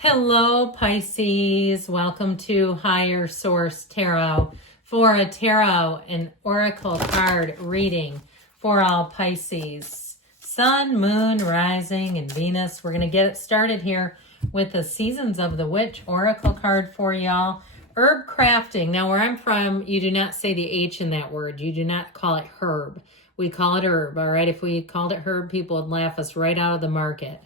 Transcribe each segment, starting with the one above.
Hello, Pisces. Welcome to Higher Source Tarot for a tarot and oracle card reading for all Pisces. Sun, moon, rising, and Venus. We're going to get it started here with the Seasons of the Witch oracle card for y'all. Herb crafting. Now, where I'm from, you do not say the H in that word. You do not call it herb. We call it herb, all right? If we called it herb, people would laugh us right out of the market.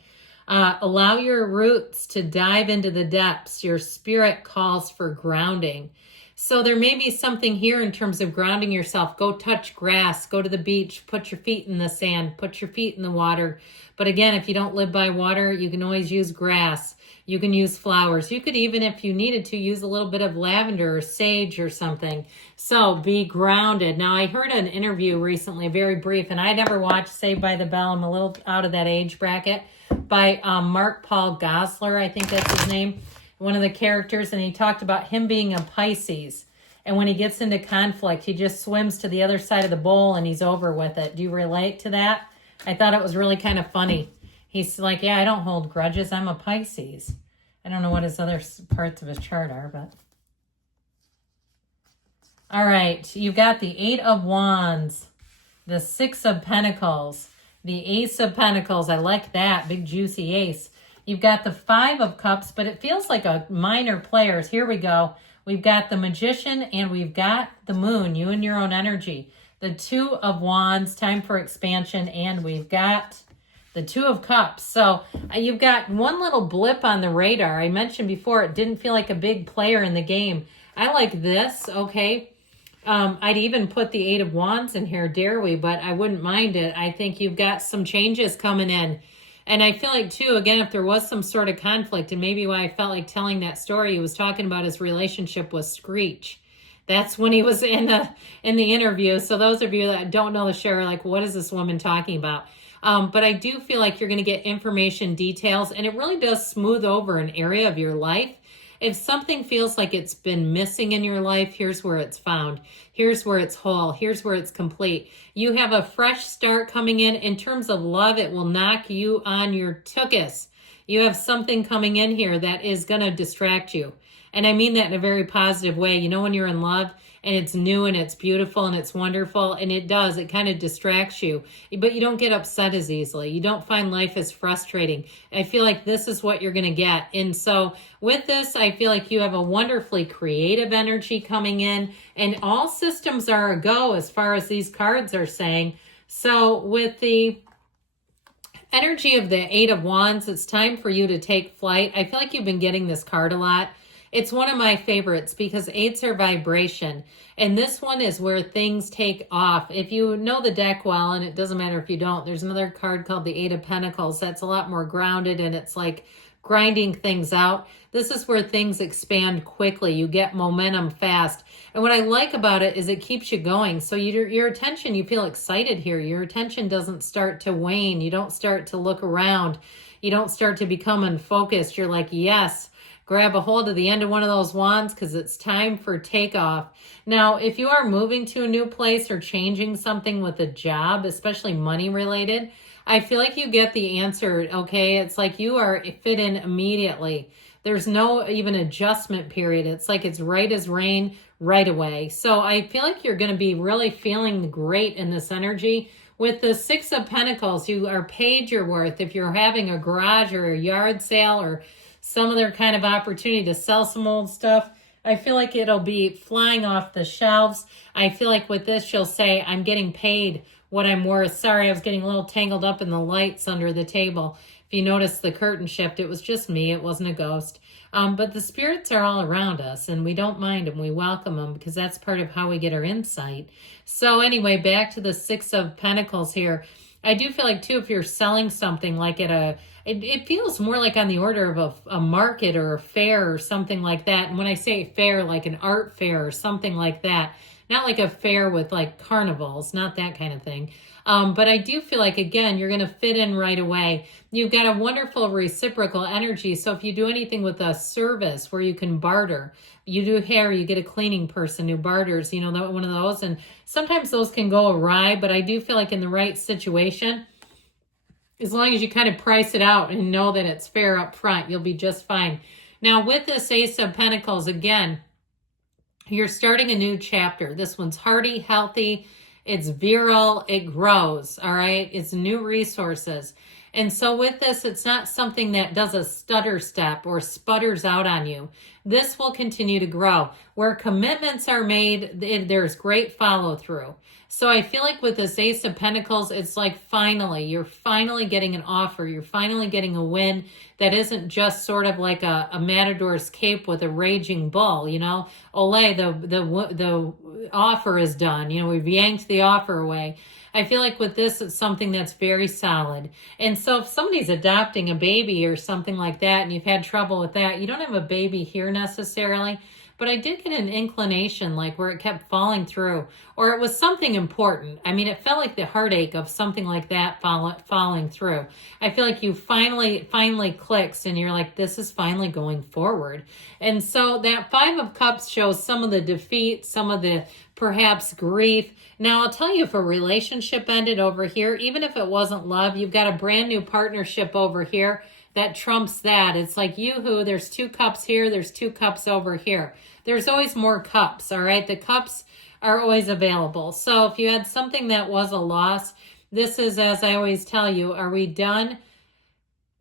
Allow your roots to dive into the depths. Your spirit calls for grounding. So there may be something here in terms of grounding yourself. Go touch grass, go to the beach, put your feet in the sand, put your feet in the water. But again, if you don't live by water, you can always use grass. You can use flowers. You could even, if you needed to, use a little bit of lavender or sage or something. So be grounded. Now, I heard an interview recently, very brief, and I never watched Saved by the Bell. I'm a little out of that age bracket, by Mark Paul Gosselaar, I think that's his name, one of the characters, and he talked about him being a Pisces. And when he gets into conflict, he just swims to the other side of the bowl and he's over with it. Do you relate to that? I thought it was really kind of funny. He's like, yeah, I don't hold grudges. I'm a Pisces. I don't know what his other parts of his chart are, but. All right, you've got the Eight of Wands, the Six of Pentacles, the Ace of Pentacles. I like that, big juicy ace. You've got the Five of Cups, but it feels like a minor players. Here we go. We've got the Magician and we've got the Moon, you and your own energy. The Two of Wands, time for expansion, and we've got the Two of Cups. So you've got one little blip on the radar. I mentioned before, it didn't feel like a big player in the game. I like this, okay? I'd even put the Eight of Wands in here, dare we, but I wouldn't mind it. I think you've got some changes coming in. And I feel like, too, again, if there was some sort of conflict, and maybe why I felt like telling that story, he was talking about his relationship with Screech. That's when he was in the interview. So those of you that don't know the show are like, what is this woman talking about? But I do feel like you're going to get information, details, and it really does smooth over an area of your life. If something feels like it's been missing in your life, here's where it's found. Here's where it's whole. Here's where it's complete. You have a fresh start coming in. In terms of love, it will knock you on your tuchus. You have something coming in here that is going to distract you. And I mean that in a very positive way. You know when you're in love and it's new and it's beautiful and it's wonderful, and it kind of distracts you. But you don't get upset as easily. You don't find life as frustrating. I feel like this is what you're going to get. And so with this, I feel like you have a wonderfully creative energy coming in, and all systems are a go as far as these cards are saying. So with the energy of the Eight of Wands, it's time for you to take flight. I feel like you've been getting this card a lot. It's one of my favorites because eights are vibration. And this one is where things take off. If you know the deck well, and it doesn't matter if you don't, there's another card called the Eight of Pentacles. That's a lot more grounded and it's like grinding things out. This is where things expand quickly. You get momentum fast. And what I like about it is it keeps you going. So your attention, you feel excited here. Your attention doesn't start to wane. You don't start to look around. You don't start to become unfocused. You're like, yes. Grab a hold of the end of one of those wands because it's time for takeoff. Now, if you are moving to a new place or changing something with a job, especially money related, I feel like you get the answer, okay? It's like you are fit in immediately. There's no even adjustment period. It's like it's right as rain right away. So I feel like you're going to be really feeling great in this energy. With the Six of Pentacles, you are paid your worth. If you're having a garage or a yard sale or some other kind of opportunity to sell some old stuff, I feel like it'll be flying off the shelves. I feel like with this, you'll say, I'm getting paid what I'm worth. Sorry, I was getting a little tangled up in the lights under the table. If you notice the curtain shift, it was just me. It wasn't a ghost. But the spirits are all around us, and we don't mind them. We welcome them because that's part of how we get our insight. So anyway, back to the Six of Pentacles here. I do feel like, too, if you're selling something like at it feels more like on the order of a market or a fair or something like that. And when I say fair, like an art fair or something like that, not like a fair with like carnivals, not that kind of thing. But I do feel like, again, you're going to fit in right away. You've got a wonderful reciprocal energy. So if you do anything with a service where you can barter, you do hair, you get a cleaning person who barters, one of those. And sometimes those can go awry, but I do feel like in the right situation, As long as you kind of price it out and know that it's fair up front, you'll be just fine. Now, with this Ace of Pentacles, again, you're starting a new chapter. This one's hearty, healthy, it's virile, it grows, all right? It's new resources. And so with this, it's not something that does a stutter step or sputters out on you. This will continue to grow. Where commitments are made, there's great follow through. So I feel like with this Ace of Pentacles, it's like you're finally getting an offer. You're finally getting a win that isn't just sort of like a matador's cape with a raging bull, you know? Olay, the offer is done. You know, we've yanked the offer away. I feel like with this, it's something that's very solid. And so if somebody's adopting a baby or something like that, and you've had trouble with that, you don't have a baby here necessarily, but I did get an inclination like where it kept falling through, or it was something important. I mean, it felt like the heartache of something like that falling through. I feel like you finally clicks and you're like, this is finally going forward. And so that Five of Cups shows some of the defeat, some of the perhaps grief. Now, I'll tell you, if a relationship ended over here, even if it wasn't love, you've got a brand new partnership over here that trumps that. It's like yoo-hoo, there's 2 cups here, there's 2 cups over here. There's always more cups, all right? The cups are always available. So if you had something that was a loss, this is, as I always tell you, are we done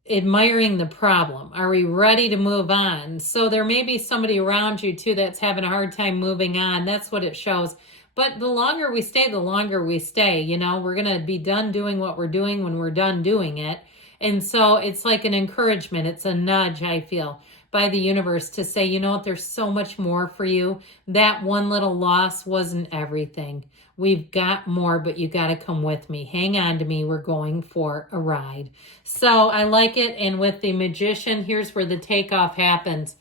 admiring the problem? Are we ready to move on? So there may be somebody around you too that's having a hard time moving on. That's what it shows. But the longer we stay, the longer we stay. You know, we're going to be done doing what we're doing when we're done doing it. And so it's like an encouragement. It's a nudge, I feel, by the universe to say, you know what, there's so much more for you. That one little loss wasn't everything. We've got more, but you got to come with me. Hang on to me. We're going for a ride. So I like it. And with the Magician, here's where the takeoff happens.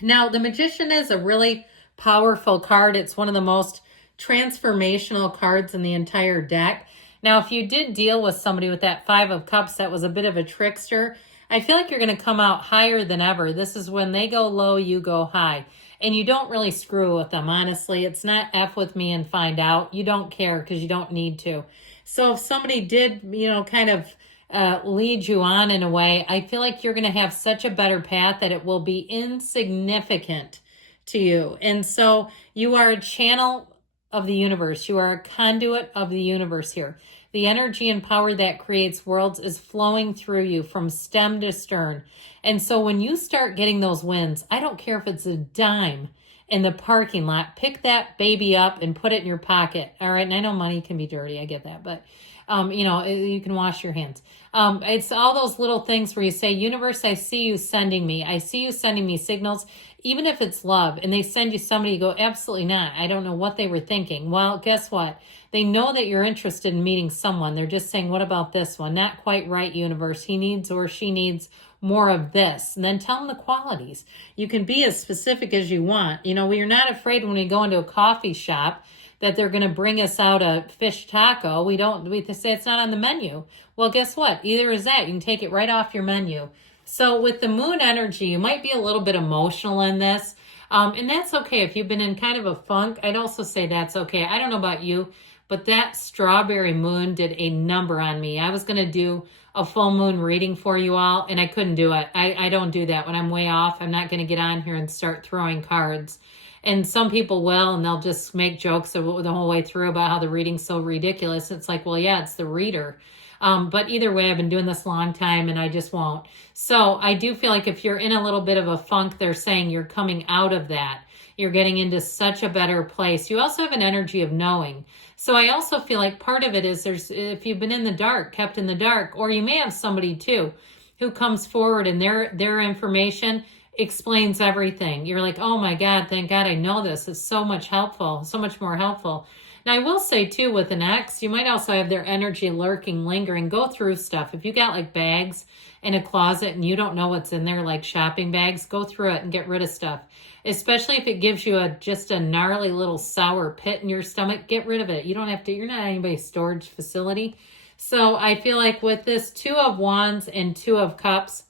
Now, the Magician is a really powerful card. It's one of the most transformational cards in the entire deck. Now, if you did deal with somebody with that Five of Cups that was a bit of a trickster, I feel like you're going to come out higher than ever. This is when they go low, you go high. And you don't really screw with them, honestly. It's not F with me and find out. You don't care because you don't need to. So if somebody did, you know, kind of lead you on in a way, I feel like you're going to have such a better path that it will be insignificant to you. And so you are a channel of the universe. You are a conduit of the universe here. The energy and power that creates worlds is flowing through you from stem to stern. And so when you start getting those wins, I don't care if it's a dime in the parking lot, pick that baby up and put it in your pocket. All right. And I know money can be dirty. I get that. But, you know, you can wash your hands. It's all those little things where you say, universe, I see you sending me. I see you sending me signals, even if it's love, and they send you somebody, you go, absolutely not. I don't know what they were thinking. Well, guess what? They know that you're interested in meeting someone. They're just saying, what about this one? Not quite right, universe. He needs or she needs more of this. And then tell them the qualities. You can be as specific as you want. You know, we're not afraid when we go into a coffee shop that they're going to bring us out a fish taco. We say it's not on the menu. Well, guess what? Either is that. You can take it right off your menu. So with the moon energy, you might be a little bit emotional in this. And that's okay. If you've been in kind of a funk, I'd also say that's okay. I don't know about you, but that strawberry moon did a number on me. I was going to do a full moon reading for you all, and I couldn't do it. I don't do that when I'm way off. I'm not going to get on here and start throwing cards. And some people will, and they'll just make jokes the whole way through about how the reading's so ridiculous. It's like, well, yeah, it's the reader. But either way, I've been doing this a long time and I just won't. So I do feel like if you're in a little bit of a funk, they're saying you're coming out of that. You're getting into such a better place. You also have an energy of knowing. So I also feel like part of it is if you've been in the dark, kept in the dark, or you may have somebody too who comes forward and their information explains everything. You're like, oh my God, thank God I know this. It's so much more helpful. Now, I will say, too, with an ex, you might also have their energy lurking, lingering. Go through stuff. If you got, like, bags in a closet and you don't know what's in there, like shopping bags, go through it and get rid of stuff. Especially if it gives you just a gnarly little sour pit in your stomach, get rid of it. You don't have to. You're not anybody's storage facility. So I feel like with this 2 of Wands and 2 of Cups,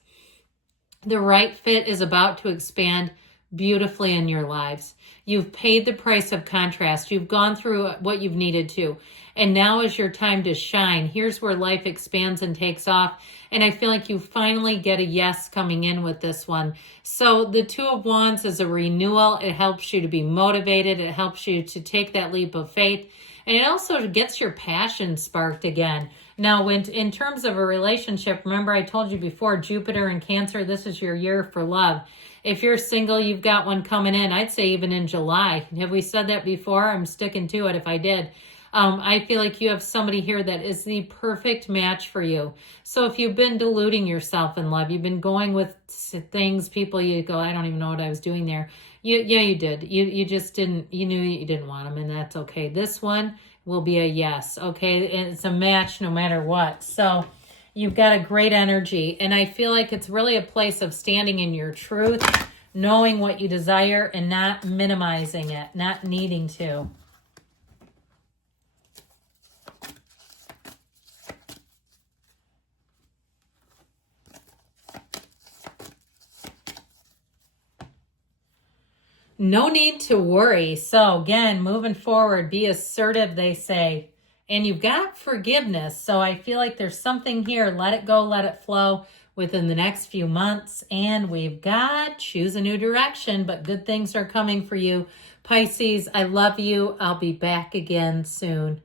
the right fit is about to expand beautifully in your lives. You've paid the price of contrast. You've gone through what you've needed to. And now is your time to shine. Here's where life expands and takes off. And I feel like you finally get a yes coming in with this one. So the Two of Wands is a renewal. It helps you to be motivated. It helps you to take that leap of faith. And it also gets your passion sparked again. Now, when in terms of a relationship, remember I told you before, Jupiter and Cancer, this is your year for love. If you're single, you've got one coming in. I'd say even in July. Have we said that before? I'm sticking to it if I did. I feel like you have somebody here that is the perfect match for you. So if you've been deluding yourself in love, you've been going with things, people, you go, I don't even know what I was doing there. Yeah, you did. You just didn't, you knew you didn't want them, and that's okay. This one will be a yes, okay? And it's a match no matter what. So you've got a great energy, and I feel like it's really a place of standing in your truth, knowing what you desire and not minimizing it, not needing to. No need to worry. So again, moving forward, be assertive, they say. And you've got forgiveness. So I feel like there's something here. Let it go, let it flow within the next few months. And we've got choose a new direction, but good things are coming for you. Pisces, I love you. I'll be back again soon.